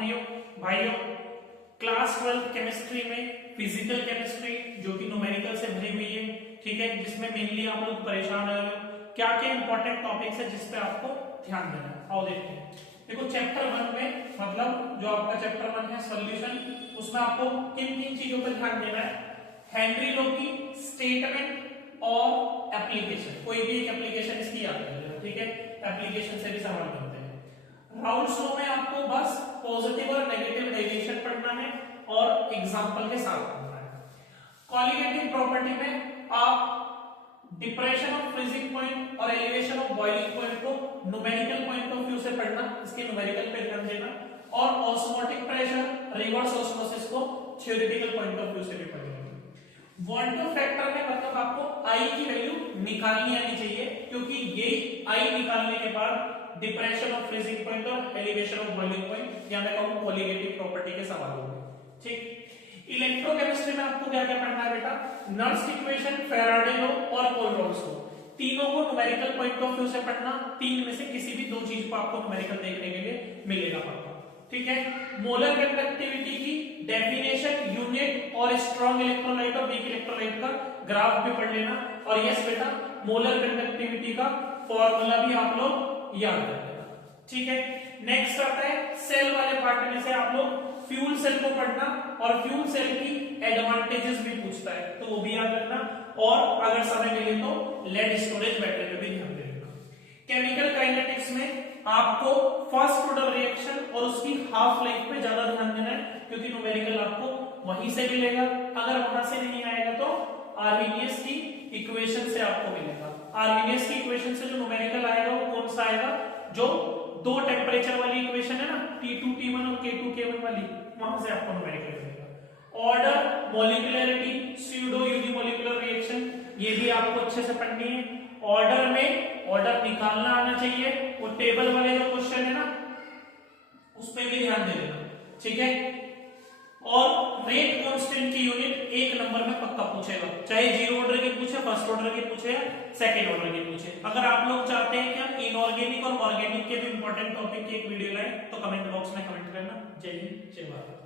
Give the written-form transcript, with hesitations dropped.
भाइयों class 12 chemistry में physical chemistry जो कि न्यूमेरिकल से भरी हुई है, ठीक है, जिसमें मेनली आप लोग परेशान हो रहे हो, क्या क्या इंपॉर्टेंट टॉपिक्स है जिस पे आपको ध्यान देना है, आओ देखते हैं। देखो चैप्टर 1 में मतलब जो आपका चैप्टर 1 है सॉल्यूशन, उसमें आपको किन किन चीजों पर ध्यान देना है? हेनरी लो की स्टेटमेंट और एप्लीकेशन, कोई भी एक एप्लीकेशन इसकी याद कर लेना, ठीक है, एप्लीकेशन से भी सवाल करते हैं। राउंड्स लो में आपको बस पॉजिटिव और नेगेटिव डेरिवेशन पढ़ना है और एग्जांपल के साथ पढ़ना है। क्वालिटेटिव प्रॉपर्टी में आप डिप्रेशन ऑफ फ्रीजिंग पॉइंट और एलिवेशन ऑफ बॉइलिंग पॉइंट को न्यूमेरिकल पॉइंट ऑफ व्यू से पढ़ना, इसके न्यूमेरिकल पे ध्यान देना, और ऑस्मोटिक प्रेशर, रिवर्स ऑस्मोसिस को थ्योरेटिकल पॉइंट ऑफ व्यू से भी पढ़ना। वन टू फैक्टर में मतलब आपको आई की वैल्यू निकालनी आनी चाहिए, क्योंकि ये आई निकालने के बाद डिप्रेशन ऑफ फ्रीजिंग पॉइंट और एलिवेशन ऑफ बॉइलिंग पॉइंट या मैं कहूं कोलिगेटिव प्रॉपर्टी के सवाल होंगे, ठीक। इलेक्ट्रोकेमिस्ट्री में आपको क्या क्या पढ़ना है बेटा? नर्स इक्वेशन, फैराडे लॉ और कोलरॉड्स लॉ, तीनों को न्यूमेरिकल पॉइंट ऑफ व्यू से पढ़ना। तीन में से किसी भी दो चीज को आपको न्यूमेरिकल देखने के लिए मिलेगा पक्का, ठीक है। मोलर कंडक्टिविटी की डेफिनेशन, यूनिट और स्ट्रॉन्ग इलेक्ट्रोलाइट और वीक इलेक्ट्रोलाइट का ग्राफ भी पढ़ लेना। और यस बेटा, मोलर कंडक्टिविटी का फॉर्मूला भी आप लोग याद कर लेना, ठीक है। नेक्स्ट आता है सेल वाले पार्ट में से आप लोग फ्यूल सेल को पढ़ना, और फ्यूल सेल की एडवांटेजेस भी पूछता है तो वो भी याद रखना, और अगर समय मिले तो लेड स्टोरेज बैटरी पे भी ध्यान देना। केमिकल काइनेटिक्स में आपको फर्स्ट ऑर्डर रिएक्शन और उसकी हाफ लाइफ पे ज्यादा ध्यान देना है, क्योंकि न्यूमेरिकल आपको वहीं से मिलेगा। अगर वहां से नहीं आएगा तो आर्हेनियस की इक्वेशन से आपको मिलेगा। आर्हेनियस की इक्वेशन से जो न्यूमेरिकल आएगा वो कौन सा आएगा? जो दो टेम्परेचर वाली इक्वेशन है ना, T2 T1 और K2 K1 वाली, वहां से आपको न्यूमेरिकल मिलेगा। Order, molecularity, pseudo unimolecular reaction, ये भी आपको अच्छे से पढ़नी है। ऑर्डर में ऑर्डर निकालना आना चाहिए, वो टेबल वाले जो क्वेश्चन है ना उस पे भी ध्यान दे देना, ठीक है। और रेट कांस्टेंट की यूनिट एक नंबर में पक्का पूछेगा, चाहे जीरो ऑर्डर की पूछे, फर्स्ट ऑर्डर की पूछे या सेकंड ऑर्डर की पूछे। अगर आप लोग चाहते हैं कि हम इनऑर्गेनिक और ऑर्गेनिक के भी इंपॉर्टेंट टॉपिक की एक वीडियो लाएं तो कमेंट बॉक्स में कमेंट करना। जय हिंद, जय भारत।